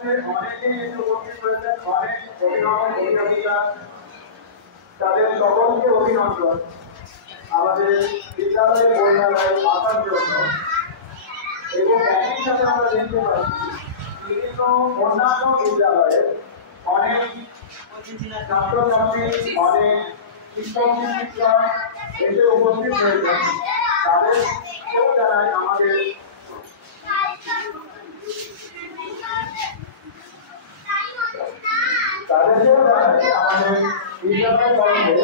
মধ্যে অনেকেই এসে উপস্থিত হয়েছেন, অনেক অভিভাবক অভিভাবিকা, তাদের সকলকে অভিনন্দন আমাদের বিদ্যালয়ে বইমেলায় আসার জন্য। এবং একই সাথে আমরা দেখতে পাচ্ছি বিভিন্ন অন্যান্য বিদ্যালয়ে অনেক ছাত্রছাত্রী, অনেক শিক্ষক শিক্ষিকা এসে উপস্থিত হয়েছেন। তাদেরকেও জানাই আমাদের বিদ্যালয় তরফে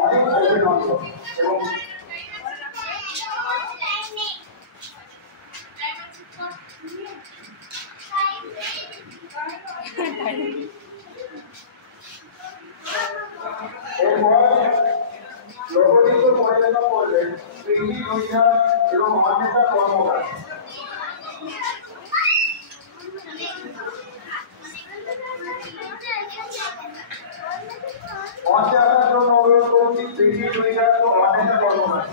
অনেক অভিনন্দন। এবং এরপর লোকগীত পরিবেশন করবেন কৃষি নৈহার এবং অন্বেষা কর্মকার। মঞ্চে আসার জন্য অনুরোধ করছি কৃষি নৈহার ও অন্বেষা কর্মকার।